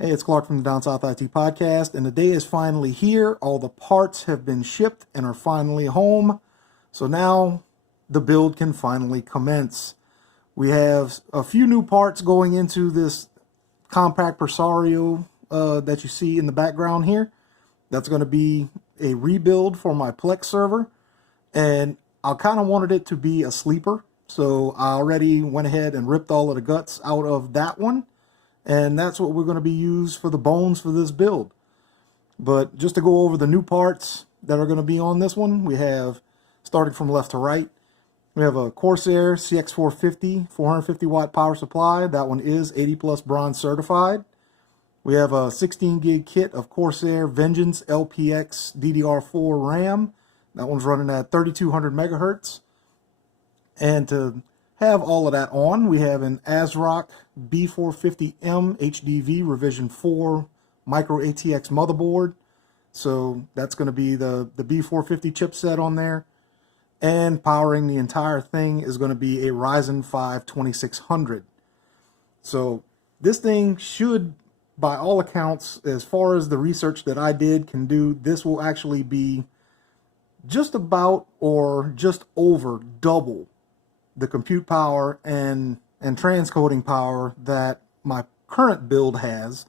Hey, it's Clark from the Down South IT Podcast, and the day is finally here. All the parts have been shipped and are finally home. So now the build can finally commence. We have a few new parts going into this Compaq Presario that you see in the background here. That's going to be a rebuild for my Plex server, and I kind of wanted it to be a sleeper. So I already went ahead and ripped all of the guts out of that one. And that's what we're going to be used for the bones for this build. But just to go over the new parts that are going to be on this one, we have, starting from left to right, we have a Corsair CX450 450 watt power supply. That one is 80 plus bronze certified. We have a 16 gig kit of Corsair Vengeance LPX DDR4 RAM. That one's running at 3200 megahertz. And to have all of that on, we have an ASRock B450M HDV revision 4 micro ATX motherboard. So that's going to be the B450 chipset on there. And powering the entire thing is going to be a Ryzen 5 2600. So this thing should, by all accounts, as far as the research that I did can do, this will actually be just about or just over double the compute power and transcoding power that my current build has.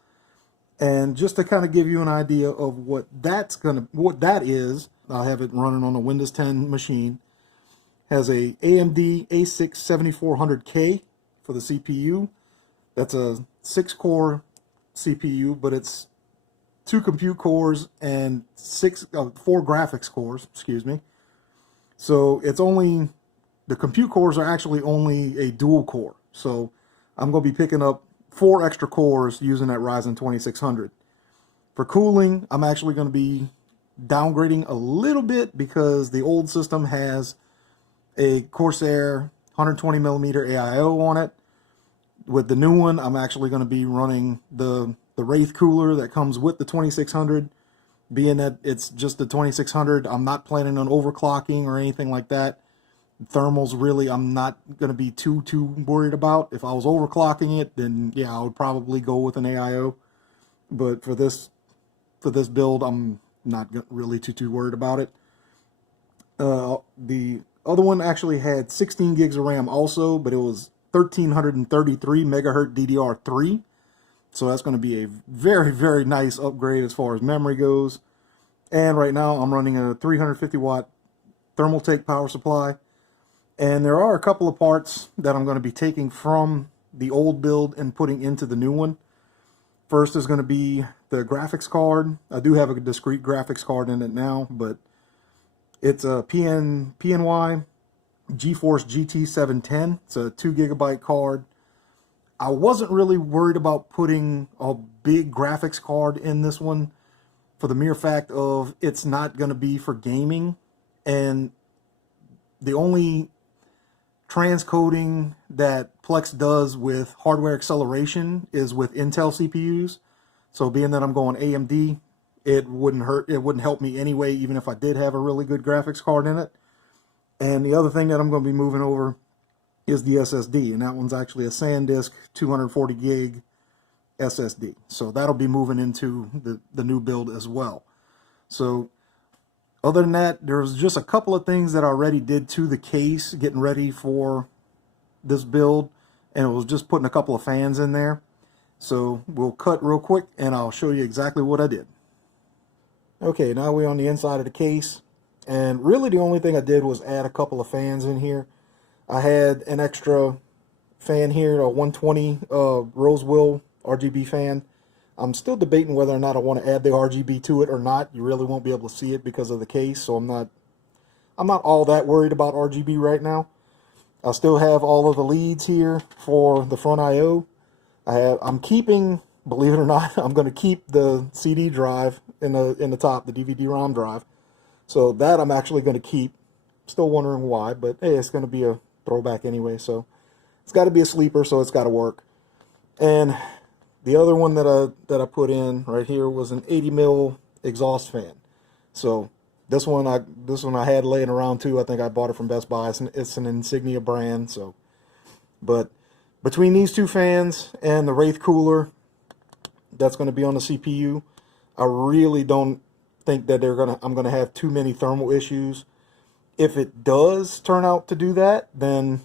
And just to kind of give you an idea of what that is, I have it running on a Windows 10 machine. Has a AMD A6 7400K for the CPU. That's a 6-core CPU, but it's 2 compute cores and 4 graphics cores, excuse me. So it's only, the compute cores are actually only a dual core. So I'm going to be picking up 4 extra cores using that Ryzen 2600. For cooling, I'm actually going to be downgrading a little bit because the old system has a Corsair 120mm AIO on it. With the new one, I'm actually going to be running the Wraith cooler that comes with the 2600. Being that it's just the 2600, I'm not planning on overclocking or anything like that. Thermals, really, I'm not going to be too worried about. If I was overclocking it, then yeah, I would probably go with an AIO. But for this build, I'm not really too worried about it. The other one actually had 16 gigs of RAM also, but it was 1333 megahertz DDR3. So that's going to be a very nice upgrade as far as memory goes. And right now I'm running a 350 watt Thermaltake power supply. And there are a couple of parts that I'm going to be taking from the old build and putting into the new one. First is going to be the graphics card. I do have a discrete graphics card in it now, but it's a PNY GeForce GT 710. It's a 2 gigabyte card. I wasn't really worried about putting a big graphics card in this one for the mere fact of it's not going to be for gaming. And the only transcoding that Plex does with hardware acceleration is with Intel CPUs. So being that I'm going AMD, it wouldn't help me anyway, even if I did have a really good graphics card in it. And the other thing that I'm going to be moving over is the SSD, and that one's actually a SanDisk 240 gig SSD. So that'll be moving into the new build as well. So other than that, there's just a couple of things that I already did to the case getting ready for this build, and it was just putting a couple of fans in there. So we'll cut real quick and I'll show you exactly what I did. Okay, now we're on the inside of the case, and really the only thing I did was add a couple of fans in here. I had an extra fan here, a 120 Rosewill RGB fan. I'm still debating whether or not I want to add the RGB to it or not. You really won't be able to see it because of the case, so I'm not all that worried about RGB right now. I still have all of the leads here for the front I/O. I'm keeping, believe it or not, I'm going to keep the CD drive in the top, the DVD-ROM drive. So that I'm actually going to keep. Still wondering why, but hey, it's going to be a throwback anyway, so it's got to be a sleeper, so it's got to work. And the other one that I put in right here was an 80 mil exhaust fan. So this one I had laying around too. I think I bought it from Best Buy. It's an Insignia brand. So, but between these two fans and the Wraith cooler, that's going to be on the CPU. I really don't think that I'm going to have too many thermal issues. If it does turn out to do that, then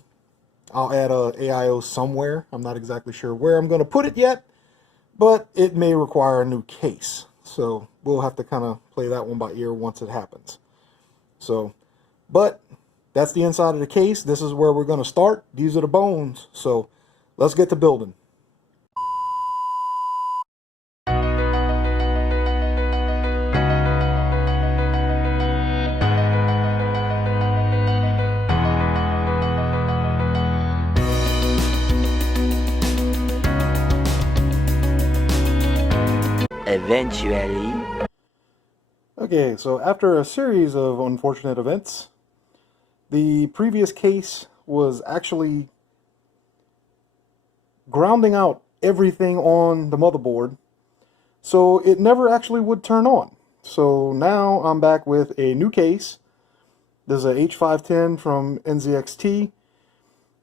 I'll add a AIO somewhere. I'm not exactly sure where I'm going to put it yet, but it may require a new case. So we'll have to kind of play that one by ear once it happens. So, but that's the inside of the case. This is where we're going to start. These are the bones. So let's get to building. Eventually. Okay, so after a series of unfortunate events, the previous case was actually grounding out everything on the motherboard, so it never actually would turn on. So now I'm back with a new case. This is a H510 from NZXT,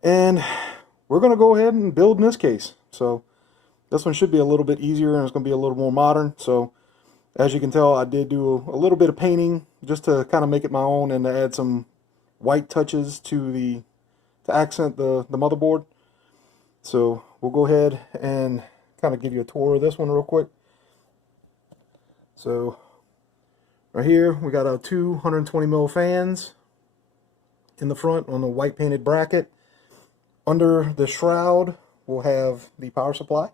and we're going to go ahead and build in this case. So this one should be a little bit easier, and it's going to be a little more modern. So as you can tell, I did do a little bit of painting just to kind of make it my own and to add some white touches to accent the motherboard. So we'll go ahead and kind of give you a tour of this one real quick. So right here we got our two 120 mil fans in the front on the white painted bracket. Under the shroud we'll have the power supply.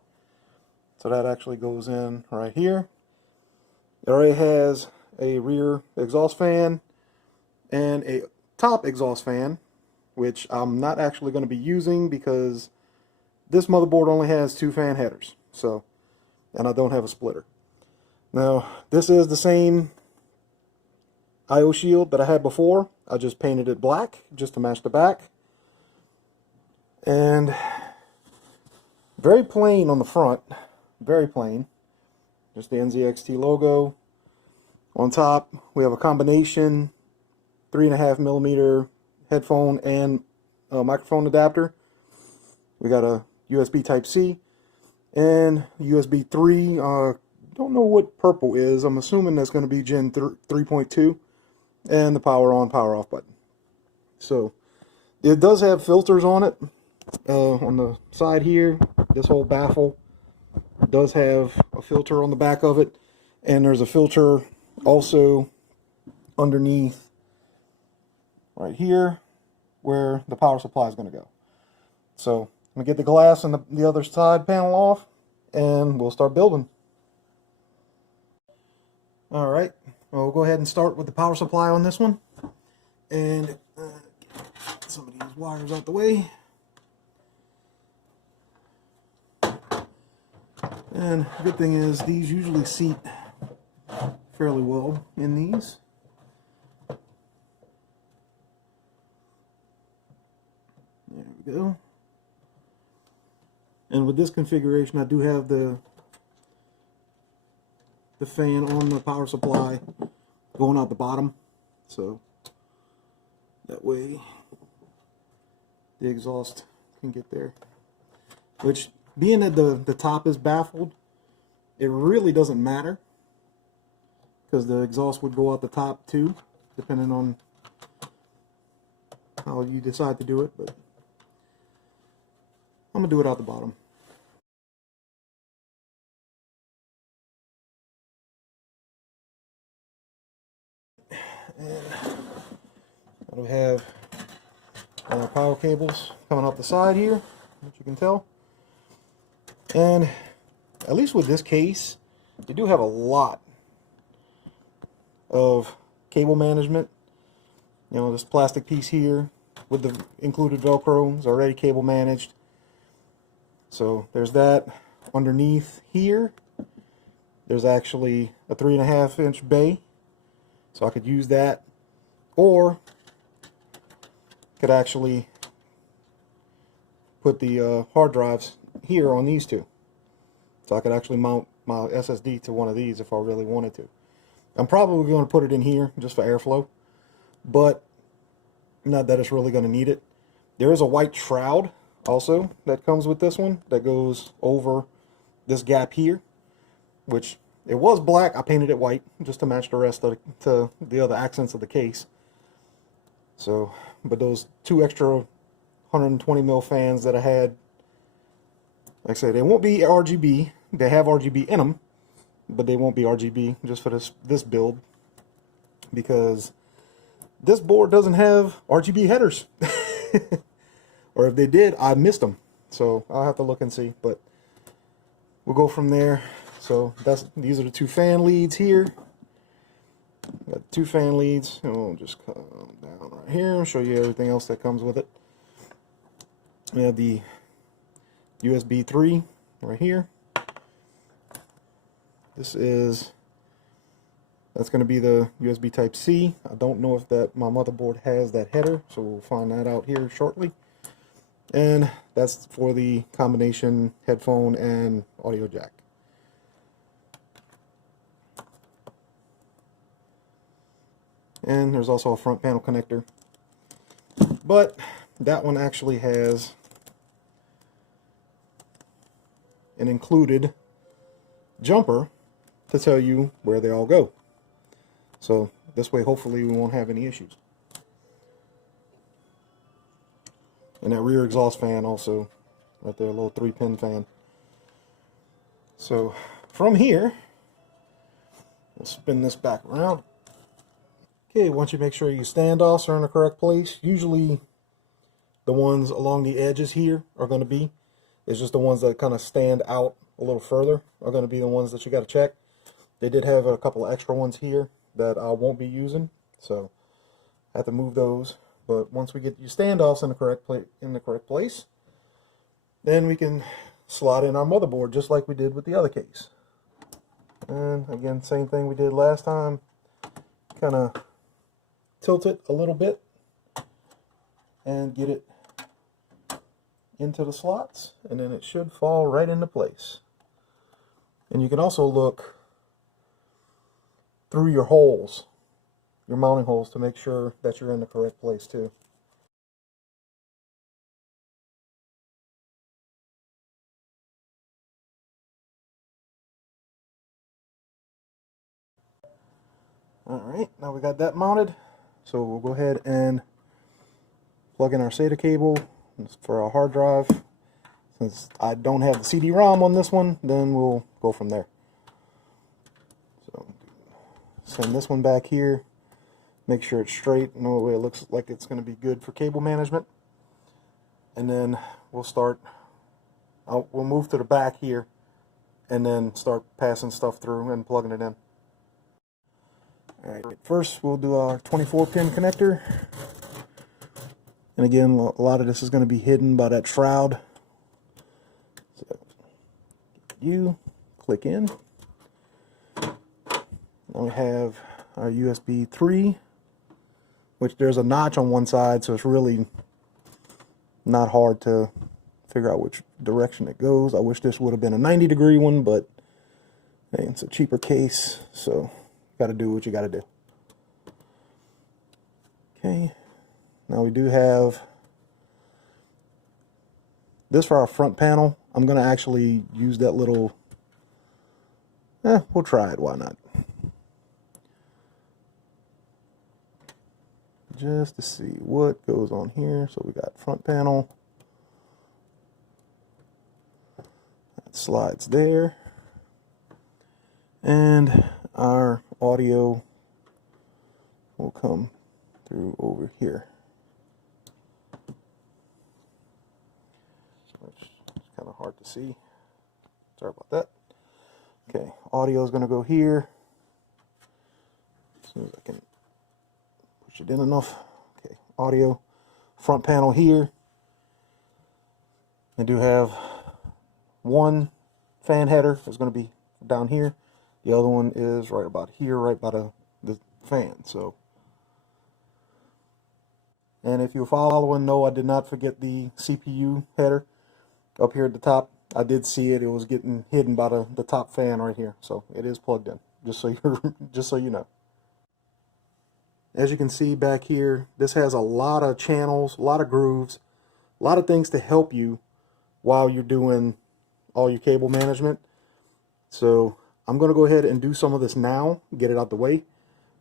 So that actually goes in right here. It already has a rear exhaust fan and a top exhaust fan, which I'm not actually going to be using because this motherboard only has two fan headers. So, and I don't have a splitter. Now, this is the same IO shield that I had before. I just painted it black just to match the back. And very plain on the front. Very plain. Just the NZXT logo. On top, we have a combination 3.5 millimeter headphone and microphone adapter. We got a USB Type-C and USB 3. Don't know what purple is. I'm assuming that's going to be Gen 3.2, and the power on, power off button. So it does have filters on it. On the side here, this whole baffle does have a filter on the back of it, and there's a filter also underneath right here where the power supply is going to go. So I'm going to get the glass and the other side panel off, and we'll start building. All right, well, we'll go ahead and start with the power supply on this one, and get some of these wires out the way. And the good thing is these usually seat fairly well in these. There we go. And with this configuration, I do have the fan on the power supply going out the bottom, so that way the exhaust can get there. Which, being that the top is baffled, it really doesn't matter, because the exhaust would go out the top too, depending on how you decide to do it, but I'm going to do it out the bottom. And I have power cables coming off the side here, which you can tell. And at least with this case, they do have a lot of cable management. You know, this plastic piece here with the included Velcro is already cable managed. So there's that. Underneath here, there's actually a 3.5 inch bay. So I could use that, or could actually put the hard drives here on these two. So I could actually mount my SSD to one of these if I really wanted to. I'm probably going to put it in here just for airflow, but not that it's really going to need it. There is a white shroud also that comes with this one that goes over this gap here. which it was black. I painted it white just to match the rest of the other accents of the case. So, but those 2 extra 120 mil fans that I had, like I said, they won't be RGB. They have RGB in them, but they won't be RGB just for this build, because this board doesn't have RGB headers. Or if they did, I missed them. So I'll have to look and see, but we'll go from there. So these are the 2 fan leads here. Got 2 fan leads, and we'll just come down right here and show you everything else that comes with it. We have the USB 3 right here. That's going to be the USB Type C. I don't know if my motherboard has that header, so we'll find that out here shortly. And that's for the combination headphone and audio jack. And there's also a front panel connector, but that one actually has an included jumper to tell you where they all go. So this way, hopefully, we won't have any issues. And that rear exhaust fan also, right there, a little 3-pin fan. So from here, we'll spin this back around. Okay, once you make sure your standoffs are in the correct place, usually the ones along the edges here are going to be. It's just the ones that kind of stand out a little further are going to be the ones that you got to check. They did have a couple of extra ones here that I won't be using, so I have to move those. But once we get your standoffs in the correct place, then we can slot in our motherboard just like we did with the other case. And again, same thing we did last time. Kind of tilt it a little bit and get it into the slots, and then it should fall right into place. And you can also look through your holes, your mounting holes, to make sure that you're in the correct place too. Alright, now we got that mounted, so we'll go ahead and plug in our SATA cable for our hard drive. Since I don't have the CD-ROM on this one, then we'll go from there. So send this one back here, make sure it's straight, no way it looks like it's going to be good for cable management. And then we'll start, we'll move to the back here and then start passing stuff through and plugging it in. Alright, first we'll do our 24-pin connector. And again, a lot of this is going to be hidden by that shroud. So, you click in. Now we have our USB 3, which there's a notch on one side, so it's really not hard to figure out which direction it goes. I wish this would have been a 90-degree one, but hey, it's a cheaper case, so got to do what you got to do. Okay, now we do have this for our front panel. I'm going to actually use that little, we'll try it, why not? Just to see what goes on here. So we got front panel, that slides there, and our audio will come through over here. It's kind of hard to see. Sorry about that. Okay, audio is going to go here. As soon as I can push it in enough. Okay, audio, front panel here. I do have one fan header that's going to be down here. The other one is right about here, right by the fan. So, and if you're following, no, I did not forget the CPU header up here at the top. I did see it. It was getting hidden by the top fan right here. So it is plugged in. Just so you know. As you can see back here, this has a lot of channels, a lot of grooves, a lot of things to help you while you're doing all your cable management. So I'm going to go ahead and do some of this now, get it out the way.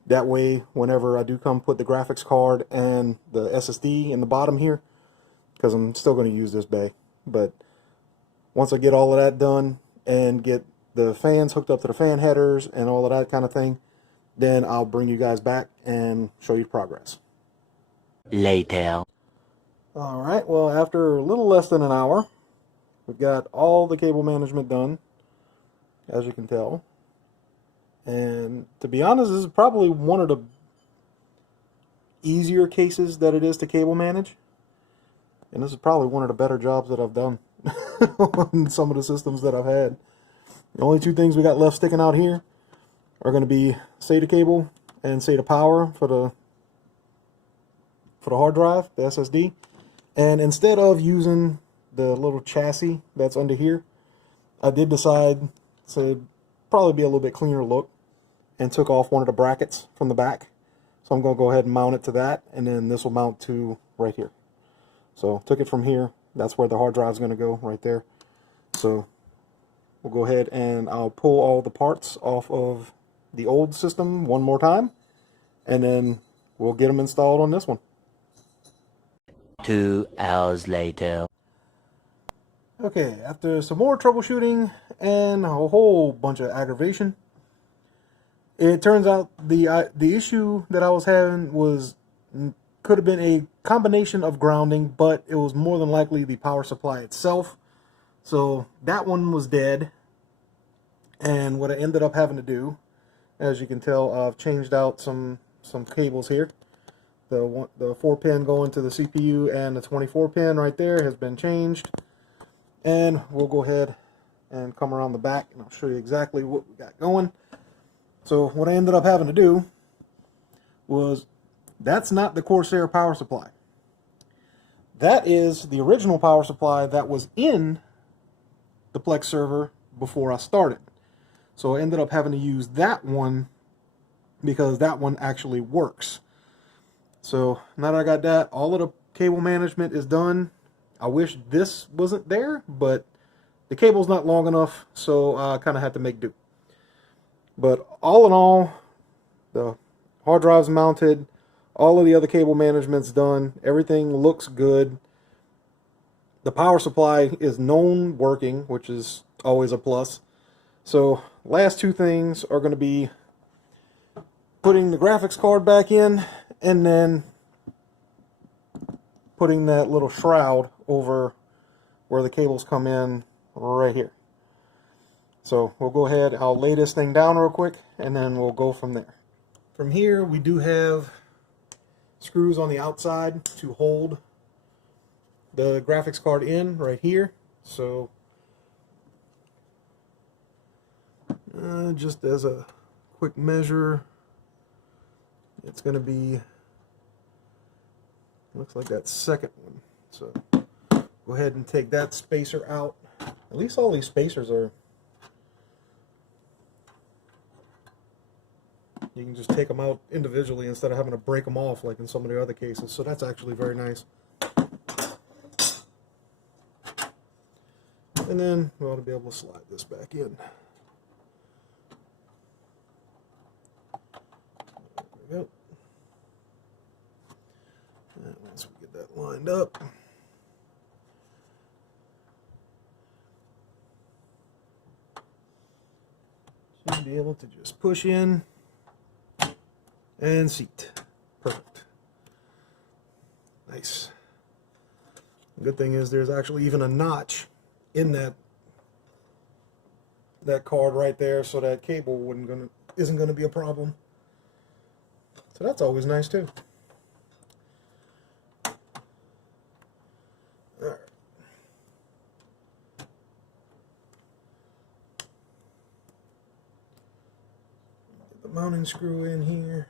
That way, whenever I do come put the graphics card and the SSD in the bottom here, because I'm still going to use this bay, but once I get all of that done and get the fans hooked up to the fan headers and all of that kind of thing, then I'll bring you guys back and show you progress. Later. All right, well, after a little less than an hour, we've got all the cable management done, as you can tell. And to be honest, this is probably one of the easier cases that it is to cable manage. And this is probably one of the better jobs that I've done on some of the systems that I've had. The only two things we got left sticking out here are going to be SATA cable and SATA power for the hard drive, the SSD. And instead of using the little chassis that's under here, I did decide to probably be a little bit cleaner look and took off one of the brackets from the back. So I'm going to go ahead and mount it to that, and then this will mount to right here. So took it from here. That's where the hard drive is going to go, right there. So we'll go ahead and I'll pull all the parts off of the old system one more time, and then we'll get them installed on this one. 2 hours later. Okay, after some more troubleshooting and a whole bunch of aggravation, it turns out the issue that I was having could have been a combination of grounding, but it was more than likely the power supply itself. So that one was dead. And what I ended up having to do, as you can tell, I've changed out some cables here. The 4-pin going to the CPU and the 24-pin right there has been changed. And we'll go ahead and come around the back and I'll show you exactly what we got going. So what I ended up having to do was, that's not the Corsair power supply. That is the original power supply that was in the Plex server before I started. So I ended up having to use that one because that one actually works. So now that I got that, all of the cable management is done. I wish this wasn't there, but the cable's not long enough, so I kind of had to make do. But all in all, the hard drive's mounted, all of the other cable management's done, everything looks good. The power supply is known working, which is always a plus. So last two things are going to be putting the graphics card back in, and then putting that little shroud over where the cables come in right here. So we'll go ahead, I'll lay this thing down real quick, and then we'll go from there. From here, we do have screws on the outside to hold the graphics card in right here. So just as a quick measure, it's going to be, looks like that second one. So go ahead and take that spacer out. At least all these spacers are, you can just take them out individually instead of having to break them off like in some of the other cases. So that's actually very nice. And then we ought to be able to slide this back in. There we go. And once we get that lined up, should be able to just push in and seat. Perfect. Nice. The good thing is there's actually even a notch in that card right there, so that cable isn't gonna be a problem. So that's always nice too. All right. Get the mounting screw in here.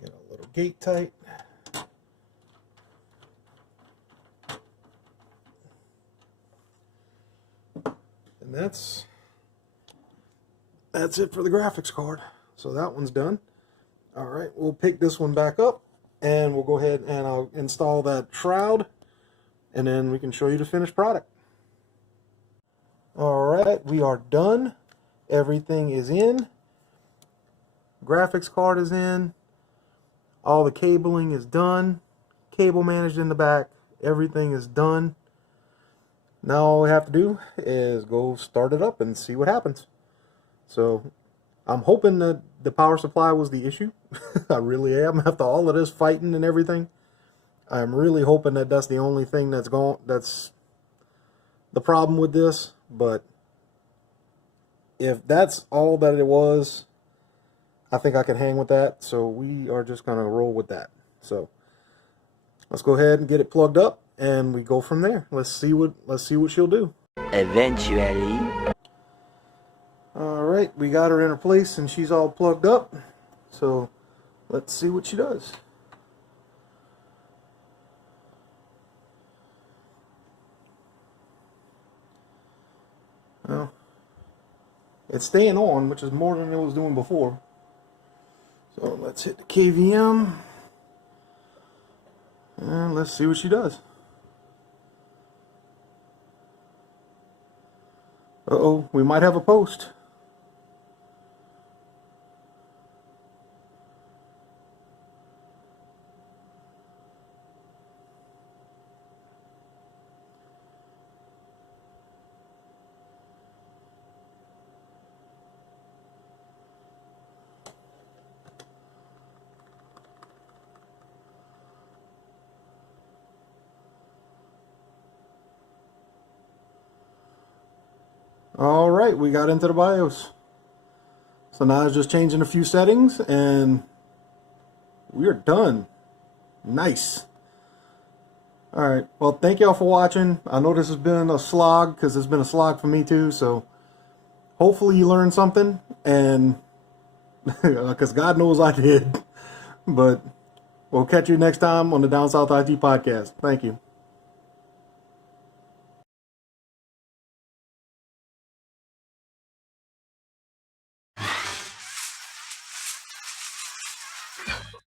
Get a little gate tight. And that's it for the graphics card. So that one's done. All right, we'll pick this one back up and we'll go ahead and I'll install that shroud and then we can show you the finished product. All right, we are done. Everything is in. Graphics card is in. All the cabling is done. Cable managed in the back. Everything is done. Now all we have to do is go start it up and see what happens. So I'm hoping that the power supply was the issue. I really am. After all of this fighting and everything, I'm really hoping that that's the only thing that's the problem with this. But if that's all that it was, I think I can hang with that. So we are just gonna roll with that. So let's go ahead and get it plugged up and we go from there. Let's see what she'll do. Eventually. All right, we got her in her place and she's all plugged up. So let's see what she does. Well, it's staying on, which is more than it was doing before. So let's hit the KVM and let's see what she does. Uh-oh, we might have a post. All right, we got into the BIOS. So now it's just changing a few settings and we're done. Nice. All right, well, thank y'all for watching. I know this has been a slog because it's been a slog for me too. So hopefully you learned something, and because God knows I did. But we'll catch you next time on the Down South IT Podcast. Thank you.